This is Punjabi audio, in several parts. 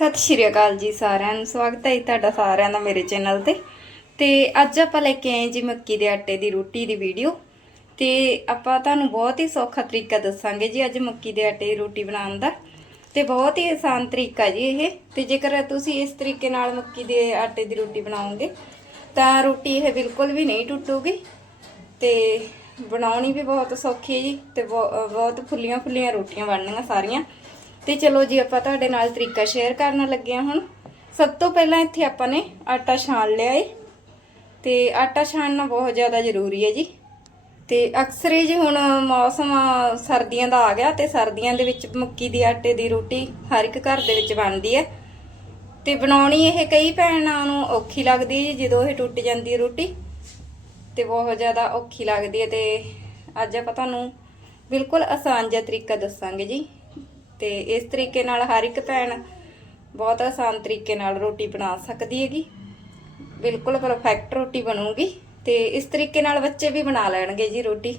ਸਤਿ ਸ਼੍ਰੀ ਅਕਾਲ ਜੀ ਸਾਰਿਆਂ ਨੂੰ। ਸਵਾਗਤ ਹੈ ਜੀ ਤੁਹਾਡਾ ਸਾਰਿਆਂ ਦਾ ਮੇਰੇ ਚੈਨਲ ਤੇ। ਤੇ ਅੱਜ ਆਪਾਂ ਲੈ ਕੇ ਆਏ ਜੀ ਮੱਕੀ ਦੇ ਆਟੇ ਦੀ ਰੋਟੀ ਦੀ ਵੀਡੀਓ ਤੇ ਆਪਾਂ ਤੁਹਾਨੂੰ ਬਹੁਤ ਹੀ ਸੌਖਾ ਤਰੀਕਾ ਦੱਸਾਂਗੇ ਜੀ ਅੱਜ ਮੱਕੀ ਦੇ ਆਟੇ ਦੀ ਰੋਟੀ ਬਣਾਉਣ ਦਾ। ਤੇ ਬਹੁਤ ਹੀ ਆਸਾਨ ਤਰੀਕਾ ਜੀ ਇਹ। ਤੇ ਜੇਕਰ ਤੁਸੀਂ ਇਸ ਤਰੀਕੇ ਨਾਲ ਮੱਕੀ ਦੇ ਆਟੇ ਦੀ ਰੋਟੀ ਬਣਾਓਗੇ, ਤਾਂ ਰੋਟੀ ਇਹ ਬਿਲਕੁਲ ਵੀ ਨਹੀਂ ਟੁੱਟੂਗੀ। ਤੇ ਬਣਾਉਣੀ ਵੀ ਬਹੁਤ ਸੌਖੀ ਹੈ ਜੀ। ਤੇ ਬਹੁ- ਬਹੁਤ ਫੁੱਲੀਆਂ ਫੁੱਲੀਆਂ ਰੋਟੀਆਂ ਬਣਨੀਆਂ ਸਾਰੀਆਂ। ਤੇ ਚਲੋ ਜੀ ਆਪਾਂ ਤੁਹਾਡੇ ਨਾਲ ਤਰੀਕਾ ਸ਼ੇਅਰ ਕਰਨ ਲੱਗੇ ਹਾਂ ਹੁਣ। ਸਭ ਤੋਂ ਪਹਿਲਾਂ ਇੱਥੇ ਆਪਾਂ ਨੇ ਆਟਾ ਛਾਣ ਲਿਆ ਏ। ਤੇ ਆਟਾ ਛਾਣਨਾ ਬਹੁਤ ਜ਼ਿਆਦਾ ਜ਼ਰੂਰੀ ਹੈ ਜੀ। ਤੇ ਅਕਸਰ ਹੀ ਜੀ ਹੁਣ ਮੌਸਮ ਸਰਦੀਆਂ ਦਾ ਆ ਗਿਆ ਤੇ ਸਰਦੀਆਂ ਦੇ ਵਿੱਚ ਮੱਕੀ ਦੀ ਆਟੇ ਦੀ ਰੋਟੀ ਹਰ ਇੱਕ ਘਰ ਦੇ ਵਿੱਚ ਬਣਦੀ ਹੈ। ਤੇ ਬਣਾਉਣੀ ਇਹ ਕਈ ਭੈਣਾਂ ਨੂੰ ਔਖੀ ਲੱਗਦੀ ਹੈ ਜੀ, ਜਦੋਂ ਇਹ ਟੁੱਟ ਜਾਂਦੀ ਹੈ ਰੋਟੀ। ਤੇ ਬਹੁਤ ਜ਼ਿਆਦਾ ਔਖੀ ਲੱਗਦੀ ਹੈ ਤੇ ਅੱਜ ਆਪਾਂ ਤੁਹਾਨੂੰ ਬਿਲਕੁਲ ਆਸਾਨ ਜਿਹਾ ਤਰੀਕਾ ਦੱਸਾਂਗੇ ਜੀ। ਤੇ ਇਸ ਤਰੀਕੇ ਨਾਲ ਹਰ ਇੱਕ ਭੈਣ ਬਹੁਤ ਆਸਾਨ ਤਰੀਕੇ ਨਾਲ ਰੋਟੀ ਬਣਾ ਸਕਦੀ ਹੈਗੀ। ਬਿਲਕੁਲ ਪਰਫੈਕਟ ਰੋਟੀ ਬਣੂਗੀ ਤੇ ਇਸ ਤਰੀਕੇ ਨਾਲ ਬੱਚੇ ਵੀ ਬਣਾ ਲੈਣਗੇ ਜੀ ਰੋਟੀ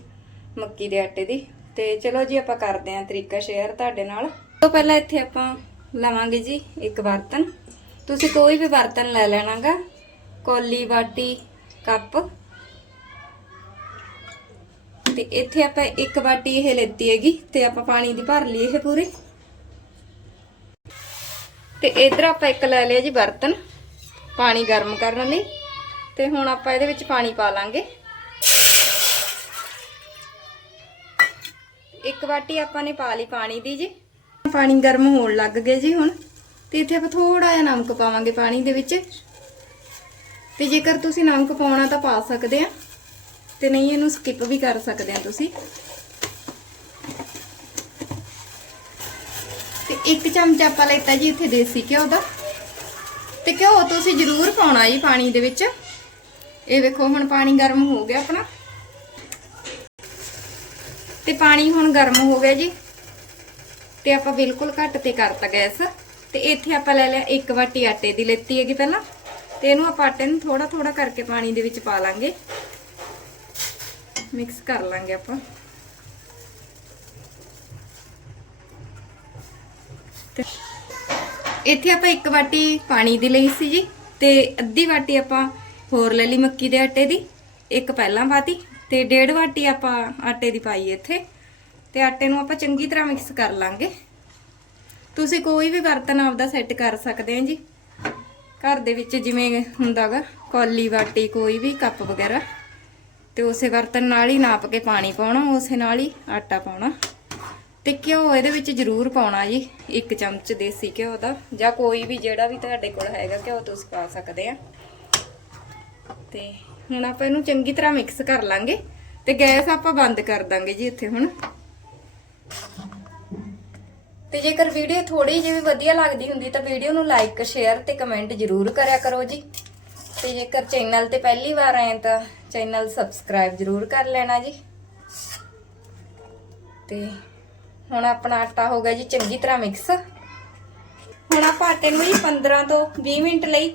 ਮੱਕੀ ਦੇ ਆਟੇ ਦੀ। ਤੇ ਚਲੋ ਜੀ ਆਪਾਂ ਕਰਦੇ ਹਾਂ ਤਰੀਕਾ ਸ਼ੇਅਰ ਤੁਹਾਡੇ ਨਾਲ। ਤੋਂ ਪਹਿਲਾਂ ਇੱਥੇ ਆਪਾਂ ਲਵਾਂਗੇ ਜੀ ਇੱਕ ਬਰਤਨ। ਤੁਸੀਂ ਕੋਈ ਵੀ ਬਰਤਨ ਲੈ ਲੈਣਾਗਾ। ਕੋਲੀ, ਬਾਟੀ, ਕੱਪ। ਤੇ ਇੱਥੇ ਆਪਾਂ ਇੱਕ ਬਾਟੀ ਇਹ ਲੈਤੀ ਹੈਗੀ ਤੇ ਆਪਾਂ ਪਾਣੀ ਦੀ ਭਰ ਲਈ ਇਹ ਪੂਰੀ। ਤੇ ਇਧਰ ਆਪਾਂ ਇੱਕ ਲੈ ਲਿਆ ਜੀ ਬਰਤਨ, ਪਾਣੀ ਗਰਮ ਕਰਨ ਲਈ। ਤੇ ਹੁਣ ਆਪਾਂ ਇਹਦੇ ਵਿੱਚ ਪਾਣੀ ਪਾ ਲਾਂਗੇ। ਇੱਕ ਬਾਟੀ ਆਪਾਂ ਨੇ ਪਾ ਲਈ ਪਾਣੀ ਦੀ ਜੀ। ਪਾਣੀ ਗਰਮ ਹੋਣ ਲੱਗ ਗਿਆ ਜੀ ਹੁਣ। ਤੇ ਇੱਥੇ ਆਪਾਂ ਥੋੜਾ ਜਿਹਾ ਨਮਕ ਪਾਵਾਂਗੇ ਪਾਣੀ ਦੇ ਵਿੱਚ। ਤੇ ਜੇਕਰ ਤੁਸੀਂ ਨਮਕ ਪਾਉਣਾ ਤਾਂ ਪਾ ਸਕਦੇ ਆ। ਤੇ ਨਹੀਂ, ਇਹਨੂੰ ਸਕਿਪ ਵੀ ਕਰ ਸਕਦੇ ਆ ਤੁਸੀਂ। ਇੱਕ ਚਮਚ ਆਪਾਂ ਲੈਤਾ ਜੀ ਇੱਥੇ ਦੇਸੀ ਘਿਓ ਦਾ। ਤੇ ਘਿਓ ਤੁਸੀਂ ਜ਼ਰੂਰ ਪਾਉਣਾ ਜੀ ਪਾਣੀ ਦੇ ਵਿੱਚ। ਇਹ ਵੇਖੋ ਹੁਣ ਪਾਣੀ ਗਰਮ ਹੋ ਗਿਆ ਆਪਣਾ। ਤੇ ਪਾਣੀ ਹੁਣ ਗਰਮ ਹੋ ਗਿਆ ਜੀ। ਤੇ ਆਪਾਂ ਬਿਲਕੁਲ ਘੱਟ ਤੇ ਕਰਤਾ ਗੈਸ। ਤੇ ਇੱਥੇ ਆਪਾਂ ਲੈ ਲਿਆ ਇੱਕ ਵਾਟੀ ਆਟੇ ਦੀ ਲੈਤੀ ਹੈਗੀ ਪਹਿਲਾਂ। ਤੇ ਇਹਨੂੰ ਆਪਾਂ ਆਟੇ ਨੂੰ ਥੋੜਾ ਥੋੜਾ ਕਰਕੇ ਪਾਣੀ ਦੇ ਵਿੱਚ ਪਾ ਲਾਂਗੇ। ਮਿਕਸ ਕਰ ਲਾਂਗੇ ਆਪਾਂ। ਇੱਥੇ ਆਪਾਂ ਇੱਕ ਵਾਟੀ ਪਾਣੀ ਦੀ ਲਈ ਸੀ ਜੀ ਤੇ ਅੱਧੀ ਵਾਟੀ ਆਪਾਂ ਹੋਰ ਲੈ ਲਈ ਮੱਕੀ ਦੇ ਆਟੇ ਦੀ, ਇੱਕ ਪਹਿਲਾਂ ਪਾਤੀ ਤੇ ਡੇਢ ਵਾਟੀ ਆਪਾਂ ਆਟੇ ਦੀ ਪਾਈ ਇੱਥੇ ਤੇ ਆਟੇ ਨੂੰ ਆਪਾਂ ਚੰਗੀ ਤਰ੍ਹਾਂ ਮਿਕਸ ਕਰ ਲਾਂਗੇ। ਤੁਸੀਂ ਕੋਈ ਵੀ ਬਰਤਨ ਆਪਦਾ ਸੈੱਟ ਕਰ ਸਕਦੇ ਹੋ ਜੀ। ਘਰ ਦੇ ਵਿੱਚ ਜਿਵੇਂ ਹੁੰਦਾਗਾ, ਕੌਲੀ ਵਾਟੀ, ਕੋਈ ਵੀ ਕੱਪ ਵਗੈਰਾ ਤੇ ਉਸੇ ਬਰਤਨ ਨਾਲ ਹੀ ਨਾਪ ਕੇ ਪਾਣੀ ਪਾਉਣਾ, ਉਸੇ ਨਾਲ ਹੀ ਆਟਾ ਪਾਉਣਾ। ਤੇ ਘਿਓ ਇਹਦੇ ਵਿੱਚ ਜ਼ਰੂਰ ਪਾਉਣਾ ਜੀ, ਇੱਕ ਚਮਚ ਦੇਸੀ ਘਿਓ ਦਾ, ਜਾਂ ਕੋਈ ਵੀ ਜਿਹੜਾ ਵੀ ਤੁਹਾਡੇ ਕੋਲ ਹੈਗਾ ਘਿਓ, ਤੁਸੀਂ ਪਾ ਸਕਦੇ ਆ। ਤੇ ਹੁਣ ਆਪਾਂ ਇਹਨੂੰ ਚੰਗੀ ਤਰ੍ਹਾਂ ਮਿਕਸ ਕਰ ਲਾਂਗੇ, ਤੇ ਗੈਸ ਆਪਾਂ ਬੰਦ ਕਰ ਦਾਂਗੇ ਜੀ ਇੱਥੇ ਹੁਣ। ਤੇ ਜੇਕਰ ਵੀਡੀਓ ਥੋੜੀ ਜਿਹੀ ਵੀ ਵਧੀਆ ਲੱਗਦੀ ਹੁੰਦੀ, ਤਾਂ ਵੀਡੀਓ ਨੂੰ ਲਾਈਕ ਸ਼ੇਅਰ ਤੇ ਕਮੈਂਟ ਜ਼ਰੂਰ ਕਰਿਆ ਕਰੋ ਜੀ। ਤੇ ਜੇਕਰ ਚੈਨਲ ਤੇ ਪਹਿਲੀ ਵਾਰ ਆਏ ਤਾਂ ਚੈਨਲ ਸਬਸਕ੍ਰਾਈਬ ਜ਼ਰੂਰ ਕਰ ਲੈਣਾ ਜੀ। ਤੇ ਹੁਣ ਆਪਣਾ ਆਟਾ ਹੋ ਗਿਆ ਜੀ, ਚੰਗੀ ਤਰ੍ਹਾਂ ਮਿਕਸ ਹੁਣ ਆਪਾਂ ਆਟੇ ਨੂੰ ਜੀ 15 ਤੋਂ 20 ਮਿੰਟ ਲਈ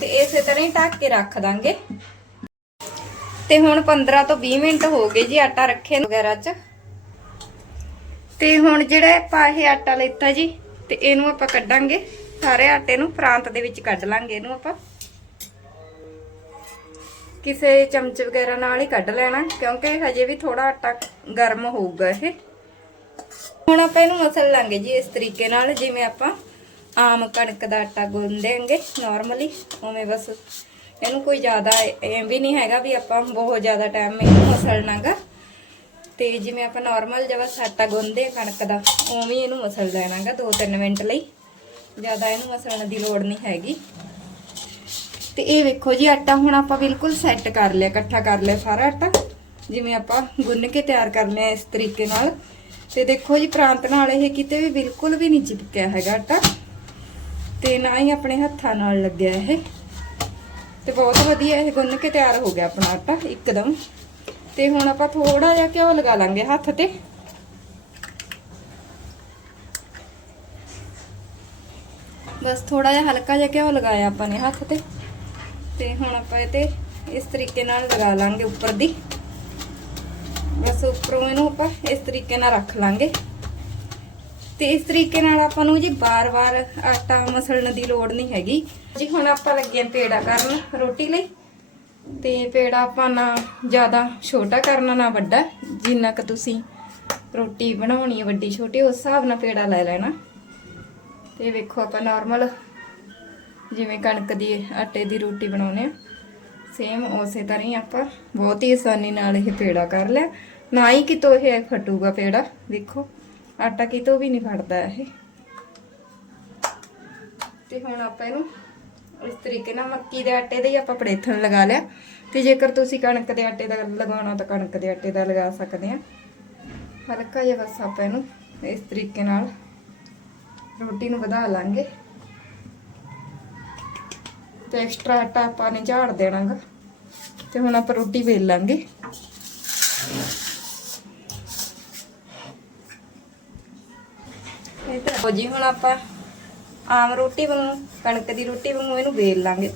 ਤੇ ਇਸੇ ਤਰ੍ਹਾਂ ਹੀ ਢੱਕ ਕੇ ਰੱਖ ਦਾਂਗੇ। ਤੇ ਹੁਣ 15 ਤੋਂ 20 ਮਿੰਟ ਹੋ ਗਏ ਜੀ ਆਟਾ ਰੱਖੇ ਵਗੈਰਾ ਚ। ਤੇ ਹੁਣ ਜਿਹੜਾ ਆਪਾਂ ਇਹ ਆਟਾ ਲੈਤਾ ਜੀ, ਤੇ ਇਹਨੂੰ ਆਪਾਂ ਕੱਢਾਂਗੇ। ਸਾਰੇ ਆਟੇ ਨੂੰ ਪ੍ਰਾਂਤ ਦੇ ਵਿੱਚ ਕੱਢ ਲਾਂਗੇ ਇਹਨੂੰ ਆਪਾਂ। ਕਿਸੇ ਚਮਚ ਵਗੈਰਾ ਨਾਲ ਹੀ ਕੱਢ ਲੈਣਾ, ਕਿਉਂਕਿ ਹਜੇ ਵੀ ਥੋੜਾ ਆਟਾ ਗਰਮ ਹੋਊਗਾ ਇਹ। ਹੁਣ ਆਪਾਂ ਇਹਨੂੰ ਮਸਲ ਲਾਂਗੇ ਜੀ ਇਸ ਤਰੀਕੇ ਨਾਲ, ਜਿਵੇਂ ਆਪਾਂ ਆਮ ਕਣਕ ਦਾ ਆਟਾ ਗੁੰਨਦੇਂਗੇ ਨਾਰਮਲੀ ਉਵੇਂ ਬਸ ਇਹਨੂੰ ਕੋਈ ਜ਼ਿਆਦਾ ਐਂ ਵੀ ਨਹੀਂ ਹੈਗਾ ਵੀ ਆਪਾਂ ਬਹੁਤ ਜ਼ਿਆਦਾ ਟਾਈਮ ਇਹਨੂੰ ਮਸਲਣਾਗਾ। ਤੇ ਜਿਵੇਂ ਆਪਾਂ ਨਾਰਮਲ ਜਿਹਾ ਆਟਾ ਗੁੰਨਦੇ ਆ ਕਣਕ ਦਾ, ਉਵੇਂ ਇਹਨੂੰ ਮਸਲ ਲੈਣਾਗਾ 2-3 ਮਿੰਟ ਲਈ। ਜ਼ਿਆਦਾ ਇਹਨੂੰ ਮਸਲਣ ਦੀ ਲੋੜ ਨਹੀਂ ਹੈਗੀ। ਤੇ ਇਹ ਵੇਖੋ ਜੀ ਆਟਾ ਹੁਣ ਆਪਾਂ ਬਿਲਕੁਲ ਸੈੱਟ ਕਰ ਲਿਆ, ਇਕੱਠਾ ਕਰ ਲਿਆ ਸਾਰਾ ਆਟਾ। ਜਿਵੇਂ ਆਪਾਂ ਗੁੰਨ ਕੇ ਤਿਆਰ ਕਰ ਲਿਆ ਇਸ ਤਰੀਕੇ ਨਾਲ। ਤੇ ਦੇਖੋ ਜੀ ਪ੍ਰਾਂਤ ਨਾਲ ਇਹ ਕਿਤੇ ਵੀ ਬਿਲਕੁਲ ਵੀ ਨਹੀਂ ਚਿਪਕਿਆ ਹੈਗਾ ਆਟਾ। ਤੇ ਨਾ ਹੀ ਆਪਣੇ ਹੱਥਾਂ ਨਾਲ ਲੱਗਿਆ ਇਹ। ਤੇ ਬਹੁਤ ਵਧੀਆ ਇਹ ਗੁੰਨ ਕੇ ਤਿਆਰ ਹੋ ਗਿਆ ਆਪਣਾ ਆਟਾ ਇੱਕਦਮ। ਤੇ ਹੁਣ ਆਪਾਂ ਥੋੜਾ ਜਿਹਾ ਘਿਓ ਲਗਾ ਲਾਂਗੇ ਹੱਥ ਤੇ। ਬਸ ਥੋੜਾ ਜਿਹਾ ਹਲਕਾ ਜਿਹਾ ਘਿਓ ਲਗਾਇਆ ਆਪਾਂ ਨੇ ਹੱਥ ਤੇ। ਤੇ ਹੁਣ ਆਪਾਂ ਇਹ ਤੇ ਇਸ ਤਰੀਕੇ ਨਾਲ ਲਗਾ ਲਾਂਗੇ ਉੱਪਰ ਦੀ। ਬਸ ਉੱਪਰੋਂ ਇਹਨੂੰ ਆਪਾਂ ਇਸ ਤਰੀਕੇ ਨਾਲ ਰੱਖ ਲਾਂਗੇ। ਤੇ ਇਸ ਤਰੀਕੇ ਨਾਲ ਆਪਾਂ ਨੂੰ ਜੀ ਬਾਰ-ਬਾਰ ਆਟਾ ਮਸਲਣ ਦੀ ਲੋੜ ਨਹੀਂ ਹੈਗੀ। ਜੀ ਹੁਣ ਆਪਾਂ ਲੱਗੇ ਆਂ ਪੇੜਾ ਕਰਨ ਰੋਟੀ ਲਈ। ਤੇ ਪੇੜਾ ਆਪਾਂ ਨਾ ਜ਼ਿਆਦਾ ਛੋਟਾ ਕਰਨਾ ਨਾ ਵੱਡਾ। ਜਿੰਨਾ ਕੁ ਤੁਸੀਂ ਰੋਟੀ ਬਣਾਉਣੀ ਹੈ ਵੱਡੀ ਛੋਟੀ, ਉਸ ਹਿਸਾਬ ਨਾਲ ਪੇੜਾ ਲੈ ਲੈਣਾ। ਤੇ ਵੇਖੋ ਆਪਾਂ ਨਾਰਮਲ ਜਿਵੇਂ ਕਣਕ ਦੀ ਆਟੇ ਦੀ ਰੋਟੀ ਬਣਾਉਨੇ ਆ ਸੇਮ ਉਸੇ ਤਰ੍ਹਾਂ ਹੀ ਆਪਾਂ ਬਹੁਤ ਹੀ ਆਸਾਨੀ ਨਾਲ ਇਹ ਪੇੜਾ ਕਰ ਲਿਆ। ਨਾ ਹੀ ਕਿਤੋਂ ਇਹ ਫਟੂਗਾ ਪੇੜਾ, ਦੇਖੋ, ਆਟਾ ਕਿਤੋਂ ਵੀ ਨਹੀਂ ਫਟਦਾ ਇਹ। ਤੇ ਹੁਣ ਆਪਾਂ ਇਹਨੂੰ ਇਸ ਤਰੀਕੇ ਨਾਲ ਮੱਕੀ ਦੇ ਆਟੇ ਦਾ ਹੀ ਆਪਾਂ ਪੜੇਥਣ ਲਗਾ ਲਿਆ। ਤੇ ਜੇਕਰ ਤੁਸੀਂ ਕਣਕ ਦੇ ਆਟੇ ਦਾ ਲਗਾਉਣਾ ਤਾਂ ਕਣਕ ਦੇ ਆਟੇ ਦਾ ਲਗਾ ਸਕਦੇ ਆ। ਹਲਕਾ ਜਿਹਾ ਬਸ ਆਪਾਂ ਇਹਨੂੰ ਇਸ ਤਰੀਕੇ ਨਾਲ ਰੋਟੀ ਨੂੰ ਵਧਾ ਲਾਂਗੇ। ਤੇ ਐਕਸਟਰਾ ਆਟਾ ਆਪਾਂ ਨੇ ਝਾੜ ਦੇਣਾਗਾ। ਤੇ ਹੁਣ ਆਪਾਂ ਰੋਟੀ ਵੇਲ ਲਾਂਗੇ। ਇਹ ਤਾਂ ਲਓ ਜੀ, ਹੁਣ ਆਪਾਂ ਆਮ ਰੋਟੀ ਵਾਂਗੂ, ਕਣਕ ਦੀ ਰੋਟੀ ਵਾਂਗੂ ਇਹਨੂੰ ਵੇਲ ਲਾਂਗੇ।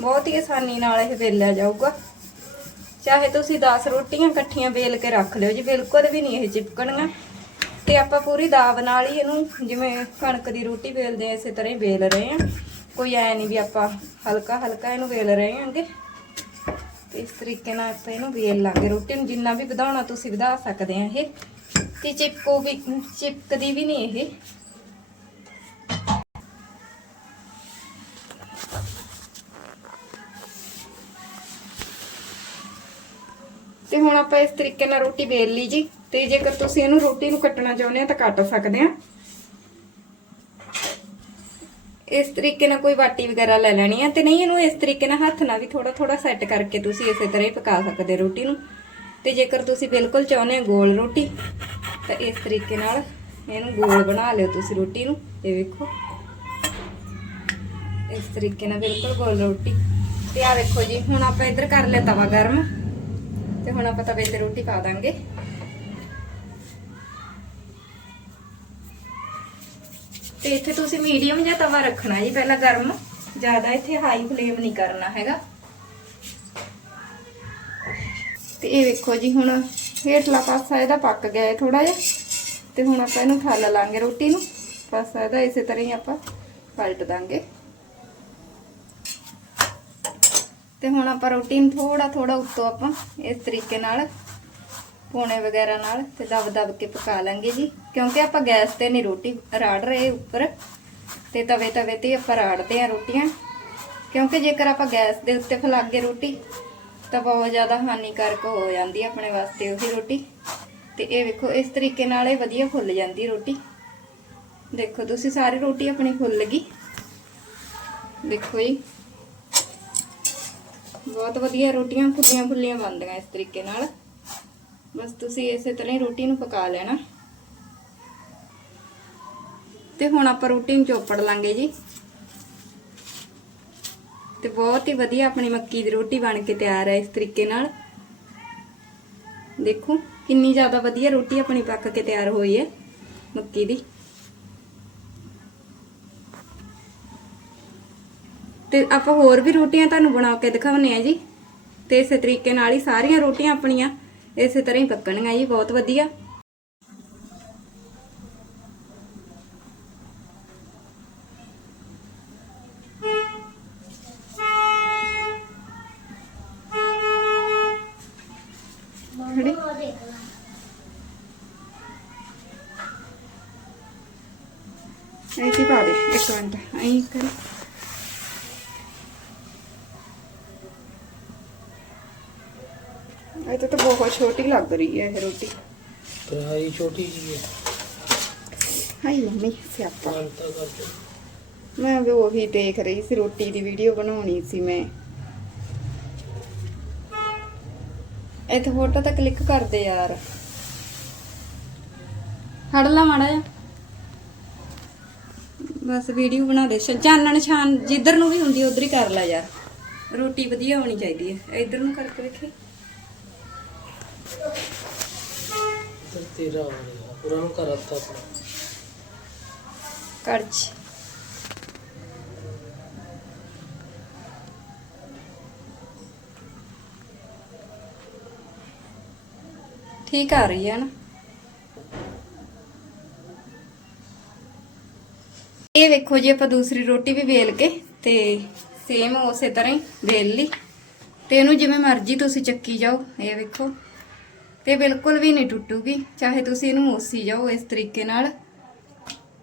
ਬਹੁਤ ਹੀ ਆਸਾਨੀ ਨਾਲ ਇਹ ਵੇਲਿਆ ਜਾਊਗਾ। ਚਾਹੇ ਤੁਸੀਂ 10 ਰੋਟੀਆਂ ਇਕੱਠੀਆਂ ਵੇਲ ਕੇ ਰੱਖ ਲਿਓ ਜੀ, ਬਿਲਕੁਲ ਵੀ ਨਹੀਂ ਇਹ ਚਿਪਕਣੀਆਂ। ਤੇ ਆਪਾਂ ਪੂਰੀ ਦਾਬ ਨਾਲ ਹੀ ਇਹਨੂੰ ਜਿਵੇਂ ਕਣਕ ਦੀ ਰੋਟੀ ਵੇਲਦੇ ਆ, ਇਸੇ ਤਰ੍ਹਾਂ ਹੀ ਵੇਲ ਰਹੇ ਆ ਕੋਈ ਐ ਨਹੀਂ ਵੀ ਆਪਾਂ ਹਲਕਾ ਹਲਕਾ ਇਹਨੂੰ ਵੇਲ ਰਹੇ ਆਂਗੇ ਇਸ ਤਰੀਕੇ ਨਾਲ ਆਪਾਂ ਇਹਨੂੰ ਵੇਲ ਲਾਂਗੇ। ਰੋਟੀ ਨੂੰ ਜਿੰਨਾ ਵੀ ਵਧਾਉਣਾ ਤੁਸੀਂ ਵਧਾ ਸਕਦੇ ਆ ਇਹ। ਤੇ ਚਿਪਕੋ ਵੀ, ਚਿਪਕਦੀ ਵੀ ਨਹੀਂ ਇਹ। ਤੇ ਹੁਣ ਆਪਾਂ ਇਸ ਤਰੀਕੇ ਨਾਲ ਰੋਟੀ ਵੇਲ ਲਈ ਜੀ। ਤੇ ਜੇਕਰ ਤੁਸੀਂ ਇਹਨੂੰ ਰੋਟੀ ਨੂੰ ਕੱਟਣਾ ਚਾਹੁੰਦੇ ਆ ਤਾਂ ਕੱਟ ਸਕਦੇ ਆ। ਇਸ ਤਰੀਕੇ ਨਾਲ ਕੋਈ ਬਾਟੀ ਵਗੈਰਾ ਲੈ ਲੈਣੀ ਹੈ ਤੇ ਨਹੀਂ ਇਹਨੂੰ ਇਸ ਤਰੀਕੇ ਨਾਲ ਹੱਥ ਨਾਲ ਵੀ ਥੋੜਾ ਥੋੜਾ ਸੈੱਟ ਕਰਕੇ ਤੁਸੀਂ ਇਸੇ ਤਰ੍ਹਾਂ ਹੀ ਪਕਾ ਸਕਦੇ ਰੋਟੀ ਨੂੰ। ਤੇ ਜੇਕਰ ਤੁਸੀਂ ਬਿਲਕੁਲ ਚਾਹੁੰਦੇ ਹੋ ਗੋਲ ਰੋਟੀ, ਤਾਂ ਇਸ ਤਰੀਕੇ ਨਾਲ ਇਹਨੂੰ ਗੋਲ ਬਣਾ ਲਿਓ ਤੁਸੀਂ ਰੋਟੀ ਨੂੰ। ਇਹ ਵੇਖੋ। ਇਸ ਤਰੀਕੇ ਨਾਲ ਬਿਲਕੁਲ ਗੋਲ ਰੋਟੀ। ਤੇ ਆ ਵੇਖੋ ਜੀ, ਹੁਣ ਆਪਾਂ ਇੱਧਰ ਕਰ ਲਿਆ ਤਵਾ ਗਰਮ। ਤੇ ਹੁਣ ਆਪਾਂ ਤਵੇ ਤੇ ਰੋਟੀ ਪਾ ਦਾਂਗੇ। ਤੇ ਇੱਥੇ ਤੁਸੀਂ ਮੀਡੀਅਮ ਜਿਹਾ ਤਵਾ ਰੱਖਣਾ ਜੀ ਪਹਿਲਾਂ ਗਰਮ। ਜ਼ਿਆਦਾ ਇੱਥੇ ਹਾਈ ਫਲੇਮ ਨਹੀਂ ਕਰਨਾ ਹੈਗਾ। ਤੇ ਇਹ ਵੇਖੋ ਜੀ ਹੁਣ ਹੇਠਲਾ ਪਾਸਾ ਇਹਦਾ ਪੱਕ ਗਿਆ ਹੈ ਥੋੜਾ ਜਿਹਾ। ਤੇ ਹੁਣ ਆਪਾਂ ਇਹਨੂੰ ਥੱਲ ਲਾਂਗੇ ਰੋਟੀ ਨੂੰ। ਪਾਸਾ ਇਹਦਾ ਇਸੇ ਤਰ੍ਹਾਂ ਹੀ ਆਪਾਂ ਪਲਟ ਦਾਂਗੇ। ਤੇ ਹੁਣ ਆਪਾਂ ਰੋਟੀ ਨੂੰ ਥੋੜਾ ਥੋੜਾ ਉੱਤੋਂ ਆਪਾਂ ਇਸ ਤਰੀਕੇ ਨਾਲ, ਪੋਣੇ ਵਗੈਰਾ ਨਾਲ ਤੇ ਦਬ ਦਬ ਕੇ ਪਕਾ ਲਾਂਗੇ ਜੀ। ਕਿਉਂਕਿ ਆਪਾਂ ਗੈਸ ਤੇ ਨਹੀਂ ਰੋਟੀ ਰਾੜ ਰਹੇ ਉੱਪਰ ਤੇ ਤਵੇ ਤਵੇ ਤੇ ਆਪਾਂ ਰਾੜਦੇ ਆ ਰੋਟੀਆਂ। ਕਿਉਂਕਿ ਜੇਕਰ ਆਪਾਂ ਗੈਸ ਦੇ ਉੱਤੇ ਫਲਾਗੇ ਰੋਟੀ, ਤਾਂ ਬਹੁਤ ਜ਼ਿਆਦਾ ਹਾਨੀਕਾਰਕ ਹੋ ਜਾਂਦੀ ਆਪਣੇ ਵਾਸਤੇ ਉਹੀ ਰੋਟੀ। ਤੇ ਇਹ ਵੇਖੋ, ਇਸ ਤਰੀਕੇ ਨਾਲ ਇਹ ਵਧੀਆ ਫੁੱਲ ਜਾਂਦੀ ਰੋਟੀ। ਦੇਖੋ, ਤੁਸੀਂ ਸਾਰੀ ਰੋਟੀ ਆਪਣੀ ਫੁੱਲ ਗਈ। ਦੇਖੋ ਜੀ। ਬਹੁਤ ਵਧੀਆ ਰੋਟੀਆਂ ਫੁੱਲੀਆਂ ਫੁੱਲੀਆਂ ਬਣਦੀਆਂ ਇਸ ਤਰੀਕੇ ਨਾਲ। ਬਸ ਤੁਸੀਂ ਇਸੇ ਤਰ੍ਹਾਂ ਹੀ ਰੋਟੀ ਨੂੰ ਪਕਾ ਲੈਣਾ। ਤੇ ਹੁਣ ਆਪਾਂ ਰੋਟੀ ਨੂੰ ਚੋਪੜ ਲਾਂਗੇ ਜੀ। ਤੇ ਬਹੁਤ ਹੀ ਵਧੀਆ ਆਪਣੀ ਮੱਕੀ ਦੀ ਰੋਟੀ ਬਣ ਕੇ ਤਿਆਰ ਹੈ ਇਸ ਤਰੀਕੇ ਨਾਲ। ਦੇਖੋ, ਕਿੰਨੀ ਜ਼ਿਆਦਾ ਵਧੀਆ ਰੋਟੀ ਆਪਣੀ ਪੱਕ ਕੇ ਤਿਆਰ ਹੋਈ ਹੈ ਮੱਕੀ ਦੀ। ਤੇ ਆਪਾਂ ਹੋਰ ਵੀ ਰੋਟੀਆਂ ਤੁਹਾਨੂੰ ਬਣਾ ਕੇ ਦਿਖਾਉਣੇ ਆ ਜੀ। ਤੇ ਇਸੇ ਤਰੀਕੇ ਨਾਲ ਹੀ ਸਾਰੀਆਂ ਰੋਟੀਆਂ ਆਪਣੀਆਂ ਇਸੇ ਤਰ੍ਹਾਂ ਹੀ ਪੱਕਣਗੀਆਂ ਜੀ, ਬਹੁਤ ਵਧੀਆ। ਮਿੰਟ ਐਂ ਕਰੀ ਇਹ ਤਾਂ ਬਹੁਤ ਛੋਟੀ ਲੱਗ ਰਹੀ ਹੈ ਇਹ ਰੋਟੀ ਕੜਾਈ ਛੋਟੀ ਜੀ ਹੈ ਹਾਈ ਮੰਮੀ ਸਿਆਪਾ ਮਾਨਤਾ ਕਰਕੇ ਮੈਂ ਵੀ ਉਹੀ ਦੇਖ ਰਹੀ ਸੀ ਰੋਟੀ ਦੀ ਵੀਡੀਓ ਬਣਾਉਣੀ ਸੀ ਮੈਂ ਇੱਥੇ ਫੋਟੋ ਤਾਂ ਕਲਿੱਕ ਕਰ ਦੇ ਯਾਰ ਫੜ ਲਾ ਮਾੜਾ ਜਿਹਾ ਬਸ ਵੀਡੀਓ ਬਣਾ ਦੇ ਚਾਨਣ ਛਾਨ ਜਿੱਧਰ ਨੂੰ ਵੀ ਹੁੰਦੀ ਉਧਰ ਹੀ ਕਰ ਲੈ ਯਾਰ। ਰੋਟੀ ਵਧੀਆ ਹੋਣੀ ਚਾਹੀਦੀ ਹੈ ਇੱਧਰ ਨੂੰ ਕਰਕੇ ਵੇਖੀ। ਤੇਰਾ ਪੂਰਾ ਨੂੰ ਕਰ ਠੀਕ ਆ ਰਹੀ ਹੈ ਨਾ? ਇਹ ਵੇਖੋ ਜੀ, ਆਪਾਂ ਦੂਸਰੀ ਰੋਟੀ ਵੀ ਵੇਲ ਕੇ ਤੇ ਸੇਮ ਉਸੇ ਤਰ੍ਹਾਂ ਹੀ ਵੇਲ ਲਈ। ਤੇ ਇਹਨੂੰ ਜਿਵੇਂ ਮਰਜ਼ੀ ਤੁਸੀਂ ਚੱਕੀ ਜਾਓ, ਇਹ ਵੇਖੋ। ਤੇ ਬਿਲਕੁਲ ਵੀ ਨਹੀਂ ਟੁੱਟੂਗੀ, ਚਾਹੇ ਤੁਸੀਂ ਇਹਨੂੰ ਮੋਸੀ ਜਾਓ ਇਸ ਤਰੀਕੇ ਨਾਲ।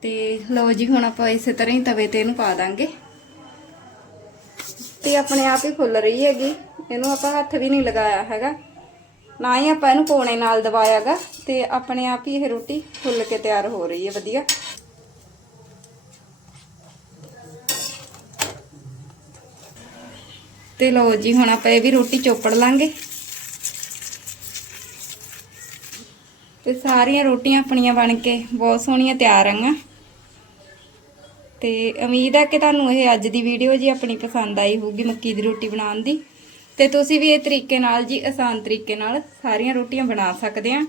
ਤੇ ਲਓ ਜੀ, ਹੁਣ ਆਪਾਂ ਇਸੇ ਤਰ੍ਹਾਂ ਹੀ ਤਵੇ ਤੇ ਇਹਨੂੰ ਪਾ ਦਾਂਗੇ। ਤੇ ਆਪਣੇ ਆਪ ਹੀ ਫੁੱਲ ਰਹੀ ਹੈਗੀ, ਇਹਨੂੰ ਆਪਾਂ ਹੱਥ ਵੀ ਨਹੀਂ ਲਗਾਇਆ ਹੈਗਾ। ਨਾ ਹੀ ਆਪਾਂ ਇਹਨੂੰ ਕੋਣੇ ਨਾਲ ਦਬਾਇਆਗਾ ਤੇ ਆਪਣੇ ਆਪ ਹੀ ਇਹ ਰੋਟੀ ਫੁੱਲ ਕੇ ਤਿਆਰ ਹੋ ਰਹੀ ਹੈ, ਵਧੀਆ। ਤੇ ਲਓ ਜੀ, ਹੁਣ ਆਪਾਂ ਇਹ ਵੀ ਰੋਟੀ ਚੋਪੜ ਲਾਂਗੇ। ਤੇ ਸਾਰੀਆਂ ਰੋਟੀਆਂ ਆਪਣੀਆਂ ਬਣ ਕੇ ਬਹੁਤ ਸੋਹਣੀਆਂ ਤਿਆਰ ਆਂਗਾ। ਤੇ ਉਮੀਦ ਹੈ ਕਿ ਤੁਹਾਨੂੰ ਇਹ ਅੱਜ ਦੀ ਵੀਡੀਓ ਜੀ ਆਪਣੀ ਪਸੰਦ ਆਈ ਹੋਊਗੀ ਮੱਕੀ ਦੀ ਰੋਟੀ ਬਣਾਉਣ ਦੀ। ਤੇ ਤੁਸੀਂ ਵੀ ਇਹ ਤਰੀਕੇ ਨਾਲ ਜੀ, ਆਸਾਨ ਤਰੀਕੇ ਨਾਲ ਸਾਰੀਆਂ ਰੋਟੀਆਂ ਬਣਾ ਸਕਦੇ ਆ।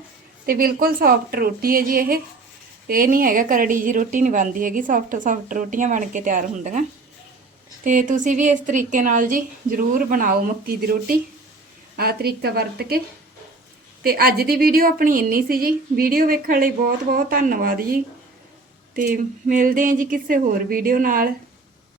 ਤੇ ਬਿਲਕੁਲ ਸੌਫਟ ਰੋਟੀ ਹੈ ਜੀ ਇਹ। ਇਹ ਨਹੀਂ ਹੈਗਾ ਕਰੜੀ ਜੀ ਰੋਟੀ ਨਹੀਂ ਬਣਦੀ ਹੈਗੀ ਸੌਫਟ ਸੌਫਟ ਰੋਟੀਆਂ ਬਣ ਕੇ ਤਿਆਰ ਹੁੰਦੀਆਂ। ਤੇ ਤੁਸੀਂ ਵੀ ਇਸ ਤਰੀਕੇ ਨਾਲ ਜੀ ਜਰੂਰ ਬਣਾਓ ਮੱਕੀ ਦੀ ਰੋਟੀ। ਆਹ ਤਰੀਕਾ ਵਰਤ ਕੇ। ਤੇ ਅੱਜ ਦੀ ਵੀਡੀਓ ਆਪਣੀ ਇੰਨੀ ਸੀ ਜੀ। ਵੀਡੀਓ ਵੇਖਣ ਲਈ ਬਹੁਤ ਬਹੁਤ ਧੰਨਵਾਦ ਜੀ। ਤੇ ਮਿਲਦੇ ਹਾਂ ਜੀ ਕਿਸੇ ਹੋਰ ਵੀਡੀਓ ਨਾਲ।